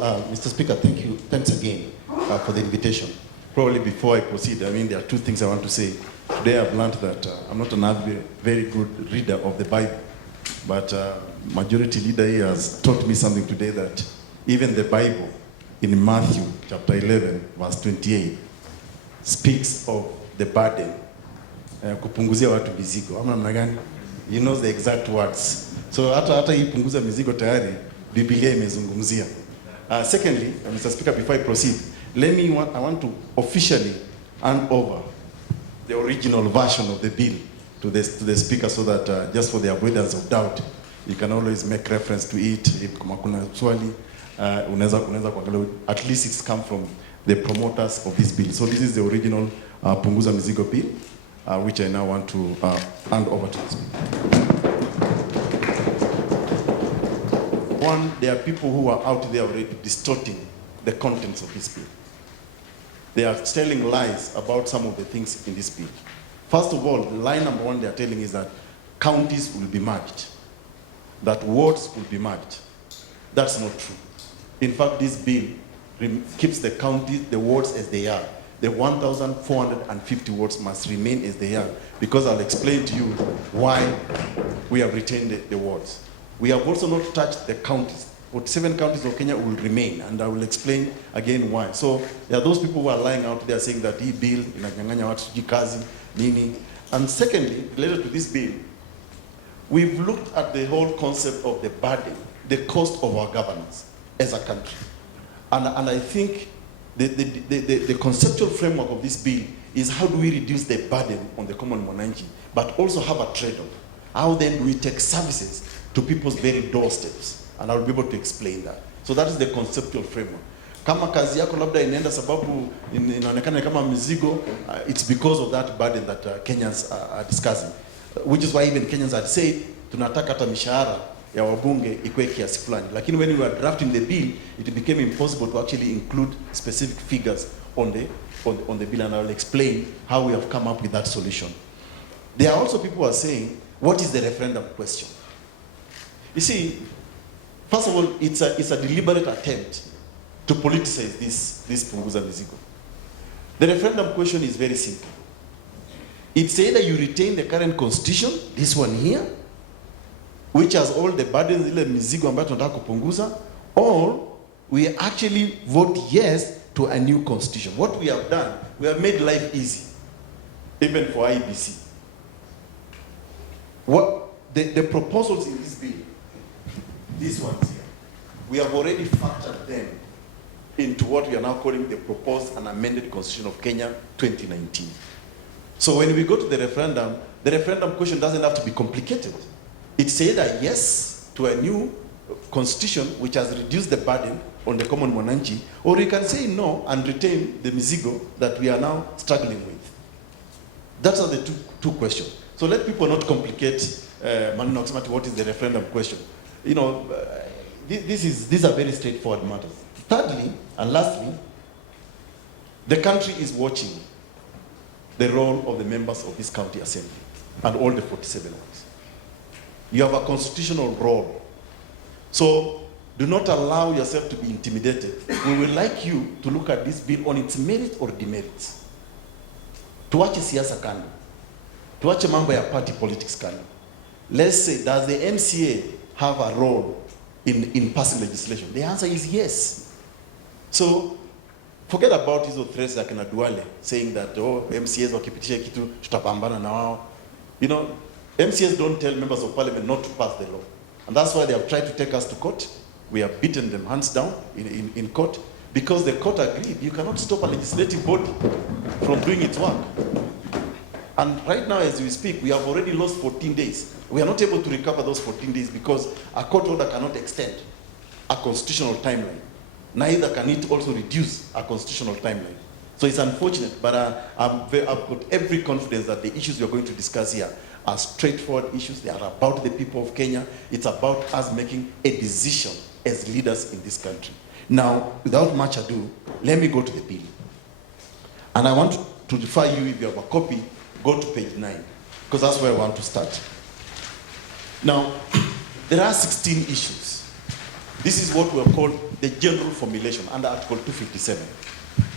Mr. Speaker, thank you. Thanks again for the invitation. Probably before I proceed, I mean, there are two things I want to say. Today I've learned that I'm not an very good reader of the Bible, but majority leader here has taught me something today, that even the Bible in Matthew chapter 11, verse 28, speaks of the burden, kupunguzia watu mizigo. Ama namna gani? He knows the exact words. So hata hii punguza mizigo tayari Biblia imezungumzia. Secondly, Mr. Speaker, before I proceed, I want to officially hand over the original version of the bill to the Speaker, so that just for the avoidance of doubt, you can always make reference to it. If kuna swali, unaweza kuangalia, at least it's come from the promoters of this bill. So this is the original Punguza Mzigo bill, which I now want to hand over to the Speaker. One, there are people who are out there already distorting the contents of this bill. They are telling lies about some of the things in this bill. First of all, line number one they are telling is that counties will be merged, that wards will be merged. That's not true. In fact, this bill keeps the counties, the wards as they are. The 1,450 wards must remain as they are, because I'll explain to you why we have retained the wards. We have also not touched the counties. 47 counties of Kenya will remain, and I will explain again why. So there are those people who are lying out there saying that hii bill inanyang'anya watu sijui kazi nini. And secondly, related to this bill, we've looked at the whole concept of the burden, the cost of our governance as a country. And I think the conceptual framework of this bill is, how do we reduce the burden on the common mwananchi, but also have a trade-off? How then do we take services to people's very doorsteps? And I'll be able to explain that. So that is the conceptual framework. Kama kazi yako labda inaenda sababu inaonekana kama mzigo, it's because of that burden that Kenyans are discussing. Which is why even Kenyans had said, tunataka hata mishahara ya wabunge ikuwe kiasi fulani. Lakini when we were drafting the bill, it became impossible to actually include specific figures on the bill, and I'll explain how we have come up with that solution. There are also people who are saying, what is the referendum question? You see, first of all, it's a deliberate attempt to politicize this Punguza Mzigo. The referendum question is very simple. It's either you retain the current constitution, this one here, which has all the burdens ile mizigo ambayo tunataka kupunguza, or we actually vote yes to a new constitution. What we have done, we have made life easy, even for IBC. What the proposals in this bill, these ones here, we have already factored them into what we are now calling the proposed and amended Constitution of Kenya 2019. So when we go to the referendum question doesn't have to be complicated. It's either yes to a new constitution which has reduced the burden on the common mwananchi, or you can say no and retain the mizigo that we are now struggling with. Those are the two questions. So let people not complicate what is the referendum question. You know, these are very straightforward matters. Thirdly, and lastly, the country is watching the role of the members of this county assembly and all the 47 ones. You have a constitutional role. So do not allow yourself to be intimidated. We would like you to look at this bill on its merits or demerits. Tuache siasa kando. Tuache mambo ya party politics kando. Let's say, does the MCA have a role in passing legislation? The answer is yes. So forget about hizo threats like na Duale saying that MCAs wakipitisha kitu tutapambana na wao. You know, MCAs don't tell members of parliament not to pass the law. And that's why they have tried to take us to court. We have beaten them hands down in court, because the court agreed you cannot stop a legislative body from doing its work. And right now as we speak, we have already lost 14 days. We are not able to recover those 14 days because a court order cannot extend a constitutional timeline. Neither can it also reduce a constitutional timeline. So it's unfortunate, but I've got every confidence that the issues we are going to discuss here are straightforward issues. They are about the people of Kenya. It's about us making a decision as leaders in this country. Now, without much ado, let me go to the bill. And I want to refer you, if you have a copy, go to page 9, because that's where I want to start. Now, there are 16 issues This is what we are called the general formulation under Article 257.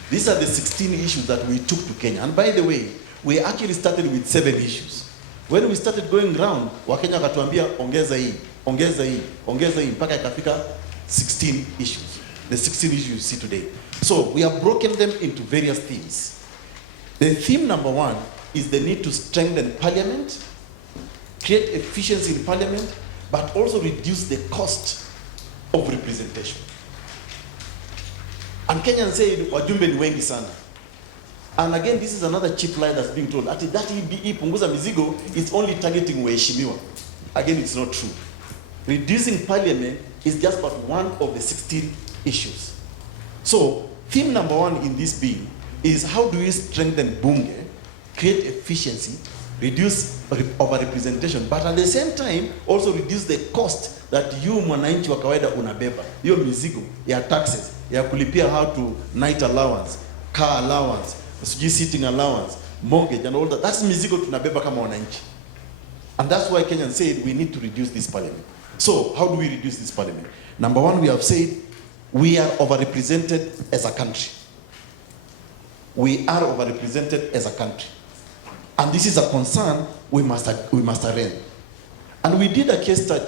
These are the 16 issues that we took to Kenya. And by the way, we actually started with 7 issues. When we started going round, Wakenya wakatuambia ongeza hii, ongeza hii, ongeza hii, mpaka ikafika 16 issues. The 16 issues you see today. So we have broken them into various themes. The theme number 1 is the need to strengthen parliament, create efficiency in parliament, but also reduce the cost of representation. And Kenyans say wajumbe ni wengi sana. And again, this is another cheap lie that's being told. That Punguza Mzigo is only targeting waheshimiwa. Again, it's not true. Reducing parliament is just but one of the 16 issues. So, theme number 1 in this bill is how do we strengthen bunge, create efficiency, reduce over-representation, but at the same time, also reduce the cost that you mwananchi wa kawaida unabeba. Hiyo mizigo ya taxes, ya kulipia how to night allowance, car allowance, sitting allowance, mortgage and all that. That's mizigo tunabeba kama wananchi. And that's why Kenyans said we need to reduce this parliament. So, how do we reduce this parliament? Number 1, we have said we are overrepresented as a country. We are overrepresented as a country. And this is a concern we must arrange. And we did a case study.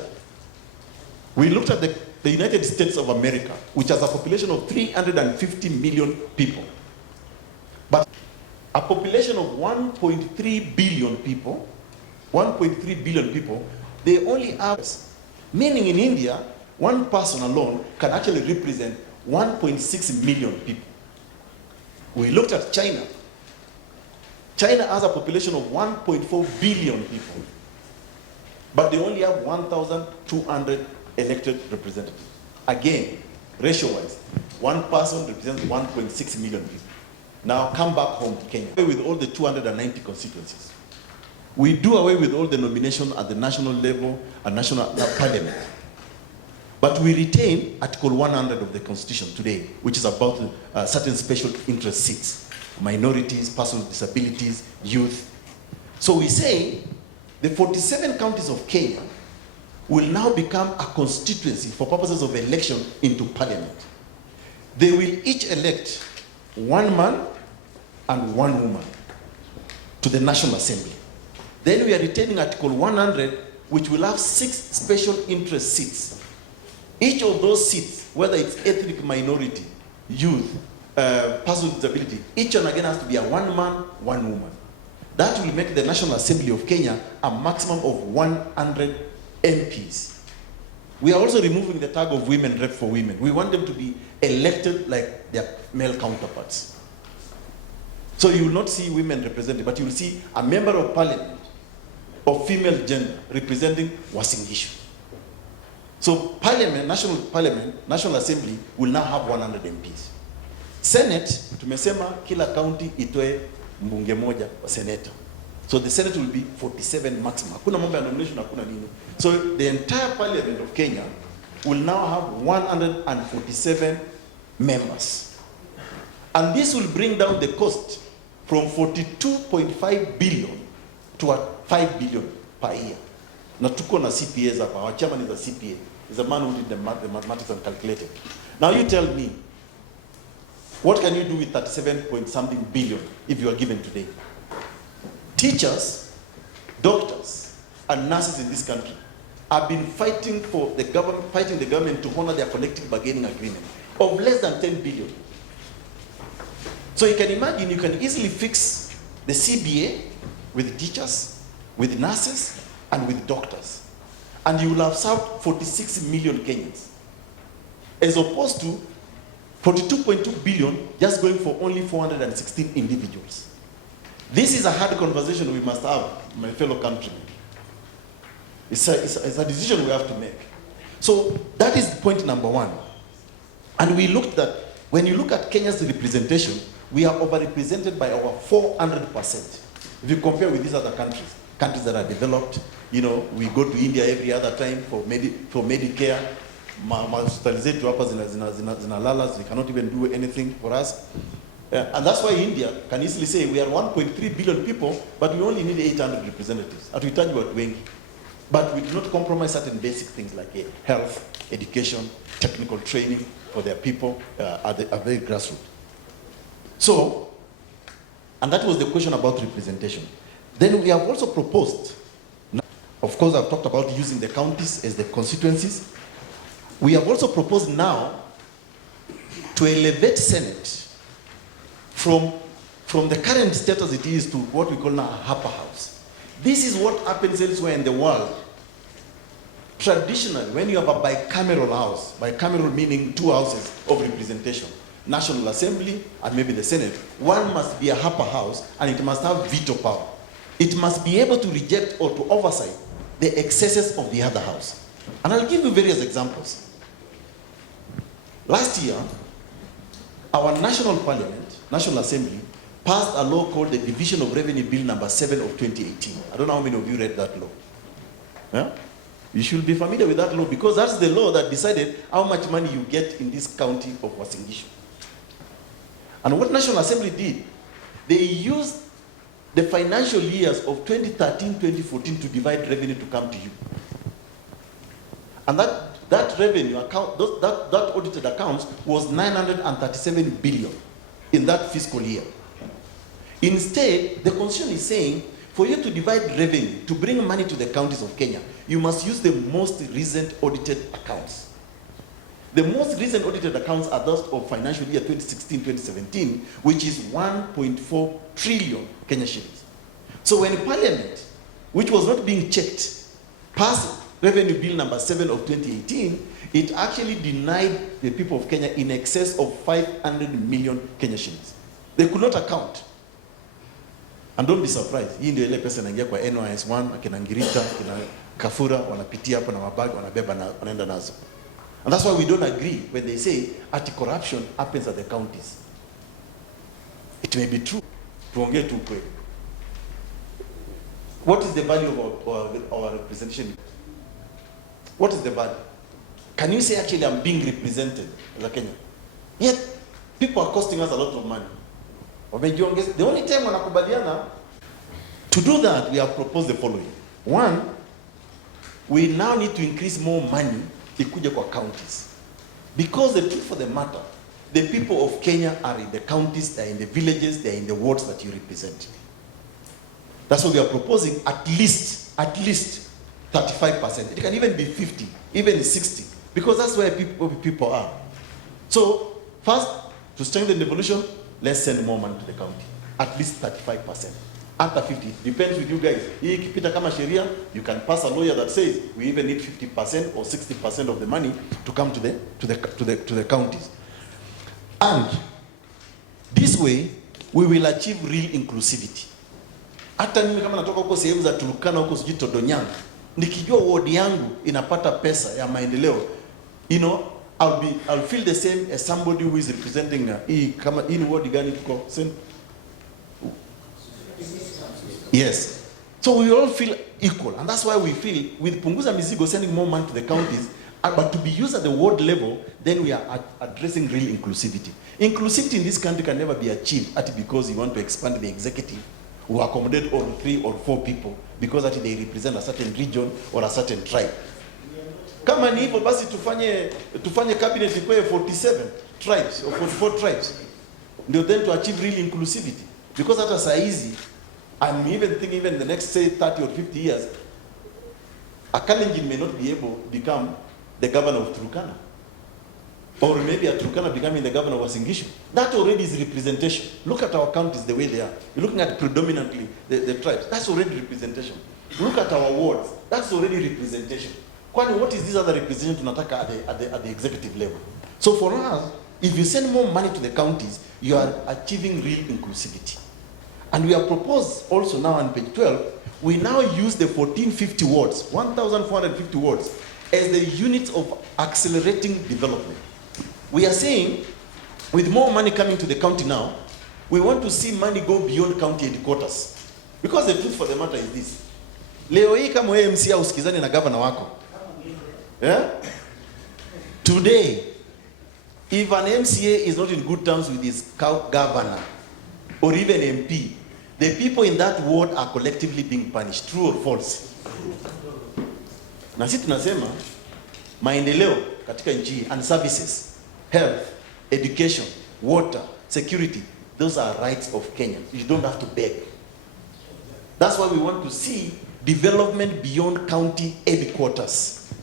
We looked at the United States of America, which has a population of 350 million people. But a population of 1.3 billion people, 1.3 billion people, they only have, meaning in India, one person alone can actually represent 1.6 million people. We looked at China. China has a population of 1.4 billion people, but they only have 1,200 elected representatives. Again, ratio-wise, one person represents 1.6 million people. Now come back home to Kenya with all the 290 constituencies. We do away with all the nomination at the national level and national parliament. But we retain Article 100 of the Constitution today, which is about certain special interest seats, minorities, persons with disabilities, youth. So we say the 47 counties of Kenya will now become a constituency for purposes of election into parliament. They will each elect one man and one woman to the National Assembly. Then we are retaining Article 100, which will have 6 special interest seats. Each of those seats, whether it's ethnic minority, youth, person with disability, each one again has to be a one man, one woman. That will make the National Assembly of Kenya a maximum of 100 MPs. We are also removing the tag of women rep for women. We want them to be elected like their male counterparts. So you will not see women represented, but you will see a member of parliament of female gender representing Uasin Gishu. So parliament, National Assembly will now have 100 MPs. Senate, tumesema kila county itoe mbunge moja wa senator. So the Senate will be 47 maximum. Hakuna mambo ya nomination, hakuna nini. So the entire parliament of Kenya will now have 147 members. And this will bring down the cost from 42.5 billion to 5 billion per year. Na tuko na CPAs hapa. Our chairman is a CPA. He's a man who did the mathematics and calculated. Now you tell me, what can you do with 37-point-something billion if you are given today? Teachers, doctors, and nurses in this country have been fighting for the government to honor their collective bargaining agreement of less than 10 billion. So you can imagine, you can easily fix the CBA with teachers, with nurses, and with doctors. And you will have served 46 million Kenyans. As opposed to 42.2 billion just going for only 416 individuals. This is a hard conversation we must have, my fellow countrymen. It's a decision we have to make. So that is point number 1. And we looked at, when you look at Kenya's representation, we are overrepresented by over 400%. If you compare with these other countries that are developed, you know, we go to India every other time for Medicare. Hospitali zetu hapa zinalala, they cannot even do anything for us. And that's why India can easily say we are 1.3 billion people, but we only need 800 representatives. Hatuhitaji watu wengi. But we do not compromise certain basic things like health, education, technical training for their people at very grassroots. So, and that was the question about representation. Then we have also proposed, of course I've talked about using the counties as the constituencies. We have also proposed now to elevate Senate from the current status it is to what we call now a upper house. This is what happens elsewhere in the world. Traditionally, when you have a bicameral house, bicameral meaning two houses of representation, National Assembly and maybe the Senate, one must be a upper house and it must have veto power. It must be able to reject or to oversight the excesses of the other house. And I'll give you various examples. Last year, our National Parliament, National Assembly, passed a law called the Division of Revenue Bill number 7 of 2018. I don't know how many of you read that law. Yeah? You should be familiar with that law because that's the law that decided how much money you get in this county of Uasin Gishu. And what National Assembly did, they used the financial years of 2013-2014 to divide revenue to come to you. And that revenue account, that audited accounts was 937 billion in that fiscal year. Instead, the constitution is saying, for you to divide revenue, to bring money to the counties of Kenya, you must use the most recent audited accounts. The most recent audited accounts are those of financial year 2016-2017, which is 1.4 trillion Kenya shillings. So when Parliament, which was not being checked, passed Revenue Bill number 7 of 2018, it actually denied the people of Kenya in excess of 500 million Kenya shillings. They could not account. And don't be surprised, hii ndio ile pesa inaingia kwa NYS1, akina Ngirita, akina Kafura, wanapitia hapo na mabagi, wanabeba na wanaenda nazo. And that's why we don't agree when they say anti-corruption happens at the counties. It may be true. Tuongee tu kweli. What is the value of our representation? What is the value? Can you say actually I'm being represented as a Kenyan? Yet people are costing us a lot of money. The only time wanakubaliana to do that, we have proposed the following. One, we now need to increase more money ikuje kwa counties. Because the truth for the matter, the people of Kenya are in the counties, they're in the villages, they're in the wards that you represent. That's what we are proposing, at least 35%. It can even be 50, even 60, because that's where people are. So, first, to strengthen devolution, let's send more money to the county. At least 35%. After 50, depends with you guys. Hii ikipita kama sheria, you can pass a lawyer that says we even need 50% or 60% of the money to come to the counties. And this way, we will achieve real inclusivity. Hata mimi kama natoka huko sehemu za Turkana huko sijui Todonyang, nikijua ward yangu inapata pesa ya maendeleo, you know, I'll feel the same as somebody who is representing kama in ward gani tuko same. Yes. So we all feel equal, and that's why we feel with Punguza Mzigo sending more money to the counties, but to be used at the ward level, then we are addressing real inclusivity. Inclusivity in this country can never be achieved because you want to expand the executive who accommodate all 3 or 4 people because that they represent a certain region or a certain tribe. Kama ni hivyo basi tufanye cabinet ikuwe 47 tribes or 44 tribes. Ndio then to achieve real inclusivity. Because hata saa hizi, I'm even thinking even in the next say 30 or 50 years, a Kalenjin may not be able to become the governor of Turkana. Or maybe a Turkana becoming the governor of Uasin Gishu. That already is representation. Look at our counties the way they are. You're looking at predominantly the tribes. That's already representation. Look at our wards. That's already representation. Kwani what is this other representation tunataka at the executive level? So for us, if you send more money to the counties, you are achieving real inclusivity. And we have proposed also now on page 12, we now use the 1450 wards, 1,450 wards, as the units of accelerating development. We are saying, with more money coming to the county now, we want to see money go beyond county headquarters. Because the truth for the matter is this. Leo hii kama wewe MCA usikizani na governor wako. Yeah? Today, if an MCA is not in good terms with his governor, or even MP, the people in that ward are collectively being punished. True or false? Na sisi tunasema maendeleo katika nchi and services, health, education, water, security, those are rights of Kenya. You don't have to beg. That's why we want to see development beyond county headquarters.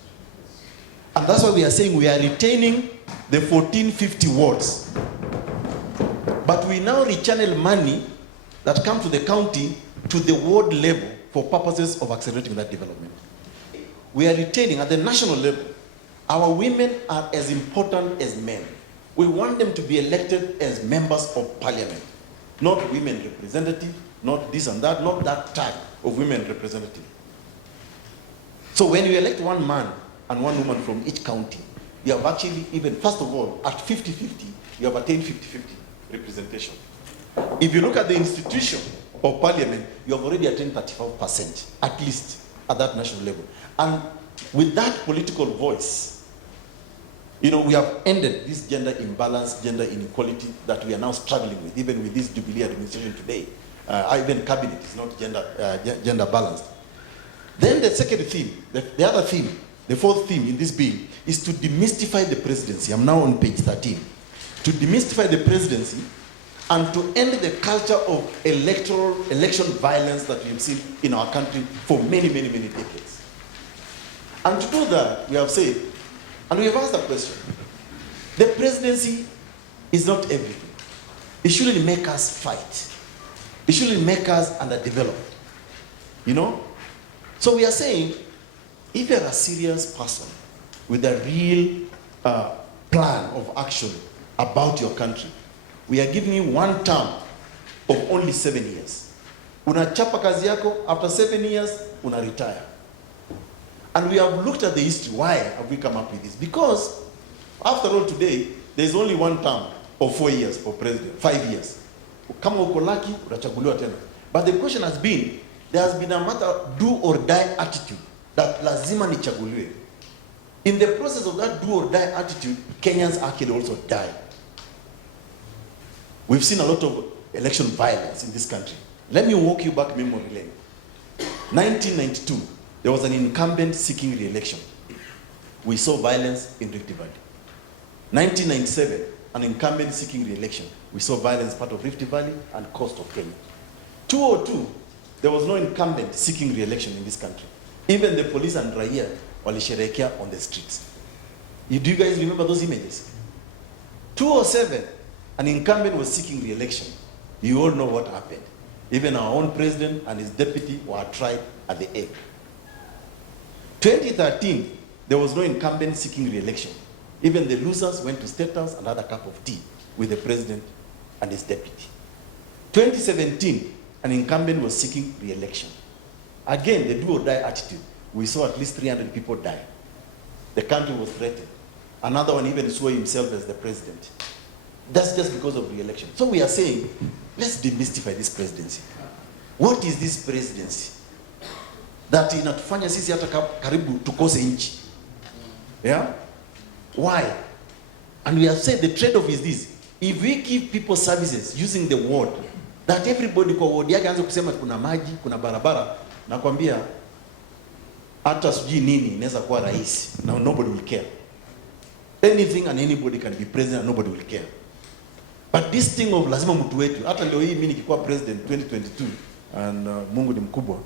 And that's why we are saying we are retaining the 1450 wards. But we now rechannel money that come to the county to the ward level for purposes of accelerating that development. We are retaining at the national level. Our women are as important as men. We want them to be elected as members of parliament, not women representative, not this and that, not that type of women representative. So when you elect one man and one woman from each county, you have actually even, first of all, at 50-50, you have attained 50-50 representation. If you look at the institution of parliament, you have already attained 35%, at least at that national level. And with that political voice, you know, we have ended this gender imbalance, gender inequality that we are now struggling with, even with this Jubilee administration today. Even cabinet is not gender balanced. Then the second theme, the other theme, the fourth theme in this bill is to demystify the presidency. I'm now on page 13. To demystify the presidency and to end the culture of election violence that we have seen in our country for many, many, many decades. And to do that, we have said, and we have asked the question, the presidency is not everything. It shouldn't make us fight. It shouldn't make us underdeveloped. You know? So we are saying, if you're a serious person with a real plan of action about your country, we are giving you one term of only 7 years. Unachapa kazi yako, after 7 years, una retire. And we have looked at the history. Why have we come up with this? Because, after all, today, there's only one term of 4 years for president, 5 years. Kama uko lucky, utachaguliwa tena. But the question has been, there has been a matter of do or die attitude that lazima nichaguliwe. In the process of that do or die attitude, Kenyans actually also die. We've seen a lot of election violence in this country. Let me walk you back memory lane. 1992, there was an incumbent seeking re-election. We saw violence in Rift Valley. 1997, an incumbent seeking re-election. We saw violence part of Rift Valley and coast of Kenya. 2002, there was no incumbent seeking re-election in this country. Even the police and raia walisherehekea on the streets. Do you guys remember those images? 2007, an incumbent was seeking re-election. You all know what happened. Even our own president and his deputy were tried at the Hague. 2013, there was no incumbent seeking re-election. Even the losers went to State House and had a cup of tea with the president and his deputy. 2017, an incumbent was seeking re-election. Again, the do or die attitude. We saw at least 300 people die. The country was threatened. Another one even saw himself as the president. That's just because of re-election. So we are saying, let's demystify this presidency. What is this presidency? That inatufanya sisi hata karibu tukose nchi. Yeah? Why? And we have said the trade-off is this. If we give people services using the word, that everybody kwa word yake anze kusema kuna maji, kuna barabara, nakwambia hata sijui nini inaweza kuwa rais, now nobody will care. Anything and anybody can be president and nobody will care. But this thing of lazima mtu wetu, hata leo hii mimi nikikuwa president 2022 and Mungu ni mkubwa.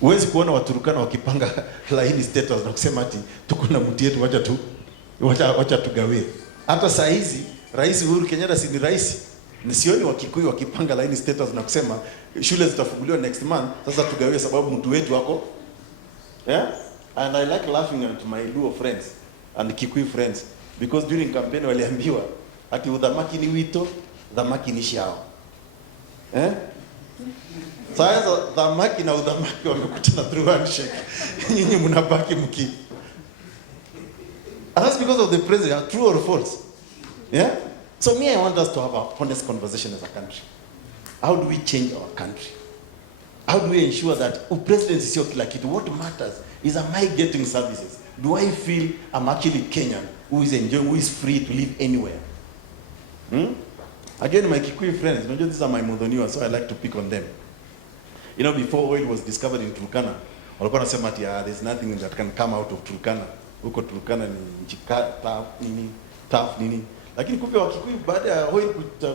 Huwezi kuona Waturukana wakipanga laini status na kusema ati tuko na mtu yetu wacha tugawie. Hata saa hizi Rais Uhuru Kenyatta si ni rais. Nisioni Wakikuyu wakipanga laini status na kusema shule zitafunguliwa next month, sasa tugawie sababu mtu wetu wako. Yeah? And I like laughing at my Luo friends and Kikuyu friends because during campaign waliambiwa ati udhamaki ni wito, dhamaki ni shao. Eh? Sasa dhamaki na udhamaki wamekutana through handshake. Nyinyi mnabaki mki. And that's because of the president, true or false? Yeah? So I want us to have a honest conversation as a country. How do we change our country? How do we ensure that presidency sio kila kitu? What matters is, am I getting services? Do I feel I'm actually Kenyan who is enjoying, who is free to live anywhere? Again, my Kikuyu friends, these are my Mudhoniwa, so I like to pick on them. You know, before oil was discovered in Turkana, walikuwa wanasema ati there's nothing that can come out of Turkana. Huko Turkana ni nchi tough nini. Lakini kumbe Wakikuyu baada ya oil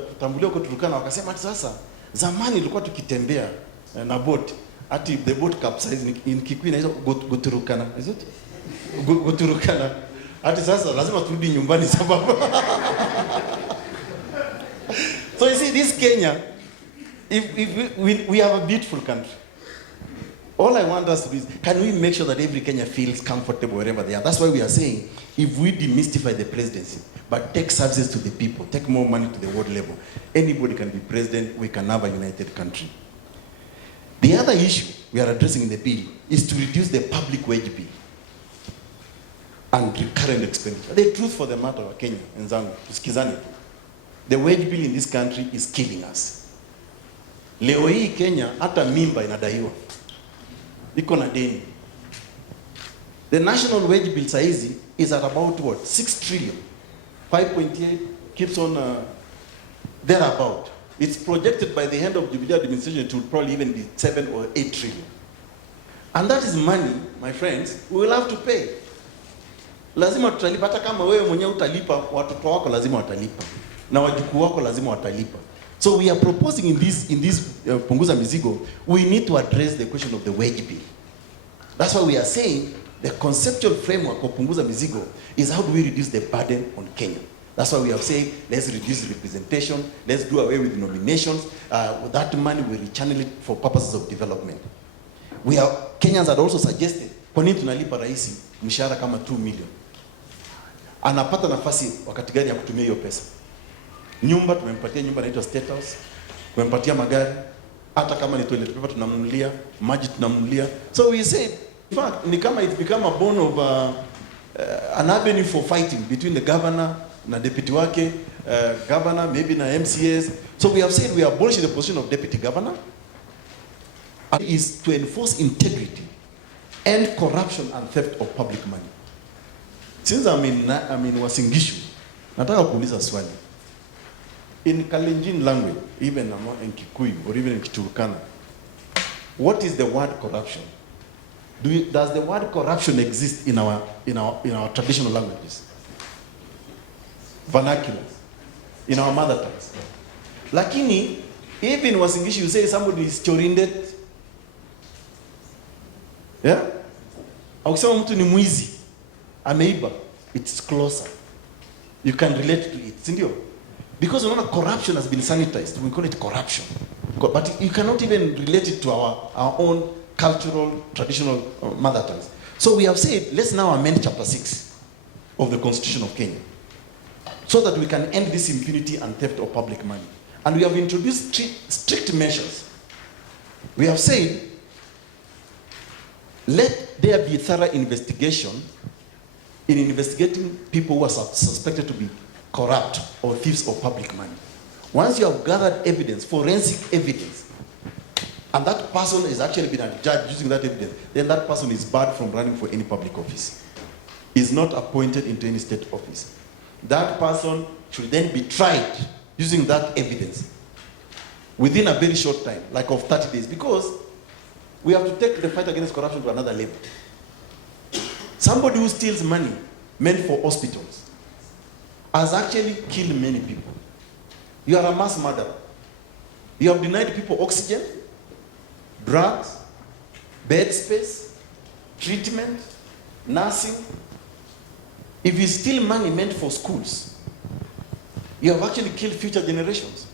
kutambuliwa kwa Turkana wakasema ati sasa zamani tulikuwa tukitembea na boat ati the boat capsized in Kikuyu inaitwa Goturukana. Is it? Goturukana. Ati sasa lazima turudi nyumbani sababu. So you see this Kenya, if we have a beautiful country. All I want us to do is, can we make sure that every Kenya feels comfortable wherever they are? That's why we are saying, if we demystify the presidency, but take services to the people, take more money to the world level, anybody can be president, we can have a united country. The other issue we are addressing in the bill is to reduce the public wage bill and recurrent expenditure. The truth for the matter of Kenya, Nzangu, tusikizane. The wage bill in this country is killing us. Leo hii Kenya, hata mimba inadaiwa. Iko na deni. The national wage bill saizi is at about what? 6 trillion. 5.8 keeps on thereabout. It's projected by the end of Jubilee administration it will probably even be 7 or 8 trillion. And that is money, my friends, we will have to pay. Lazima tutalipa, hata kama wewe mwenyewe utalipa, watoto wako lazima watalipa. Na wajukuu wako lazima watalipa. So we are proposing in this Punguza Mzigo, we need to address the question of the wage bill. That's why we are saying the conceptual framework of Punguza Mzigo is how do we reduce the burden on Kenya. That's why we are saying let's reduce representation, let's do away with nominations. That money we rechannel it for purposes of development. Kenyans had also suggested, kwa nini tunalipa rais mshahara kama 2 million? Anapata nafasi wakati gani ya kutumia hiyo pesa? Nyumba tumempatia nyumba inaitwa State House, tumempatia magari, hata kama ni toilet paper tunamnunulia, maji tunamnunulia. So we said, in fact, ni kama it's become a bone of an avenue for fighting between the governor na deputy wake, governor maybe na MCAs. So we have said we are abolishing the position of deputy governor. And is to enforce integrity and corruption and theft of public money. Since I'm in Uasin, Gishu, nataka kuuliza swali. In Kalenjin language, even in Kikuyu or even in Turkana, what is the word corruption? Does the word corruption exist in our traditional languages? Vernaculars, in our mother tongues. Lakini, even in Uasin Gishu, you say somebody is chorindet. Yeah? Ukisema mtu ni mwizi, ameiba, it's closer. You can relate to it, sindio? Because corruption has been sanitized, we call it corruption. But you cannot even relate it to our own cultural, traditional mother tongues. So we have said, let's now amend chapter 6 of the Constitution of Kenya, so that we can end this impunity and theft of public money. And we have introduced strict measures. We have said, let there be thorough investigation in investigating people who are suspected to be corrupt or thieves of public money. Once you have gathered evidence, forensic evidence, and that person has actually been adjudged using that evidence, then that person is barred from running for any public office. Is not appointed into any state office. That person should then be tried using that evidence within a very short time, like of 30 days, because we have to take the fight against corruption to another level. Somebody who steals money meant for hospitals has actually killed many people. You are a mass murderer. You have denied people oxygen, drugs, bed space, treatment, nursing. If you steal money meant for schools, you have actually killed future generations,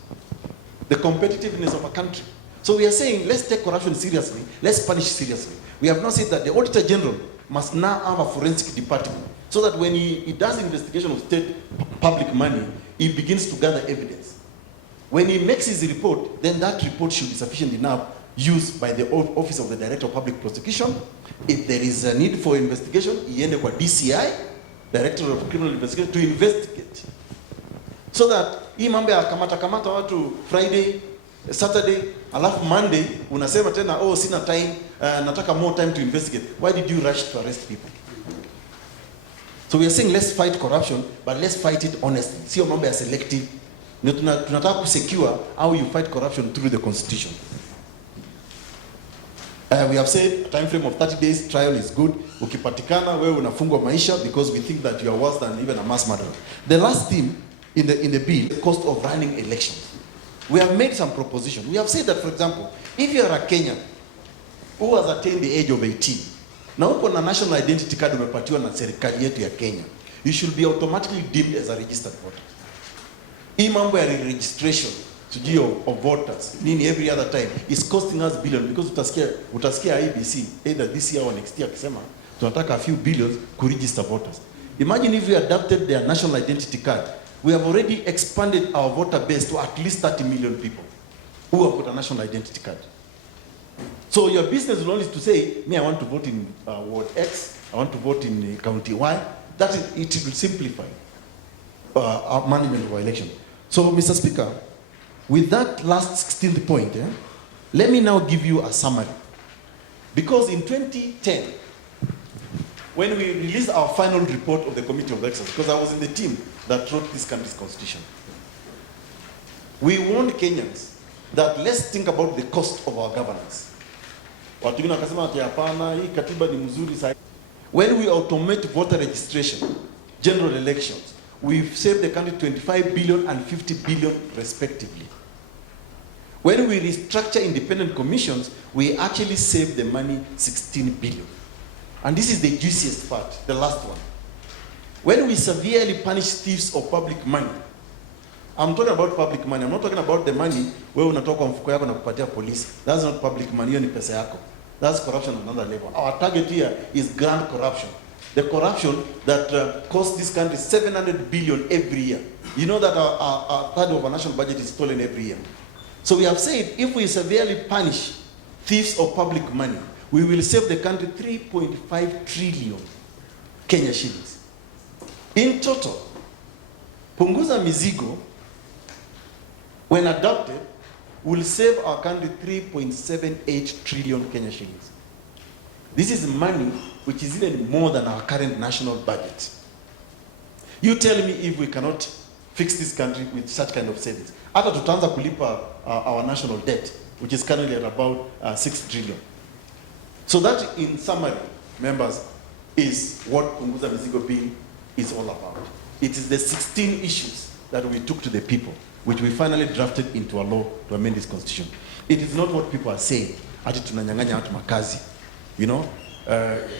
the competitiveness of a country. So we are saying, let's take corruption seriously, let's punish seriously. We have not said that the Auditor General must now have a forensic department, so that when he does investigation of state public money, he begins to gather evidence. When he makes his report, then that report should be sufficient enough used by the Office of the Director of Public Prosecution. If there is a need for investigation, iende kwa DCI, Director of Criminal Investigation, to investigate. So that hii mambo ya kamata watu Friday, Saturday, alafu Monday, unasema tena, oh, sina time, nataka more time to investigate. Why did you rush to arrest people? So we are saying, let's fight corruption, but let's fight it honestly. Sio mambo ya selective. Tunataka ku secure how you fight corruption through the Constitution. We have said a time frame of 30 days trial is good. Ukipatikana wewe unafungwa maisha because we think that you are worse than even a mass murderer. The last theme in the bill, the cost of running elections. We have made some propositions. We have said that, for example, if you are a Kenyan who has attained the age of 18, na uko na national identity card umepatiwa na serikali yetu ya Kenya, you should be automatically deemed as a registered voter. Hii mambo ya registration of voters nini every other time is costing us billions, because utasikia IBC either this year or next year akisema tunataka a few billions to register voters. Imagine if we adopted their national identity card. We have already expanded our voter base to at least 30 million people who have got a national identity card. So your business will only to say, me, I want to vote in Ward X, I want to vote in County Y. That is, it will simplify our management of our election. So, Mr. Speaker, with that last 16th point, let me now give you a summary. Because in 2010, when we released our final report of the Committee of Elections, because I was in the team that wrote this country's constitution, we warned Kenyans that let's think about the cost of our governance. When we automate voter registration, general elections, we've saved the country 25 billion and 50 billion respectively. When we restructure independent commissions, we actually save the money 16 billion. And this is the juiciest part, the last one. When we severely punish thieves of public money, I'm talking about public money. I'm not talking about the money where unatoka mfuko yako na kupatia police. That's not public money, hiyo ni pesa yako. That's corruption at another level. Our target here is grand corruption. The corruption that costs this country 700 billion every year. You know that our third of our national budget is stolen every year. So we have said if we severely punish thieves of public money, we will save the country 3.5 trillion Kenya shillings. In total, Punguza Mzigo, when adopted, will save our country 3.78 trillion Kenya shillings. This is money which is even more than our current national budget. You tell me if we cannot fix this country with such kind of savings. Hata tutaanza kulipa our national debt, which is currently at about 6 trillion. So that, in summary, members, is what Punguza Mzigo bill is all about. It is the 16 issues that we took to the people, which we finally drafted into a law to amend this constitution. It is not what people are saying, ati tunanyang'anya watu makazi, you know,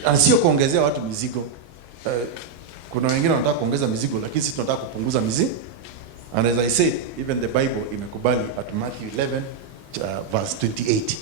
and sio kuongezea watu mizigo. Kuna wengine wanataka kuongeza mizigo, lakini sisi tunataka kupunguza mizigo. And as I said, even the Bible imekubali at Matthew 11 verse 28.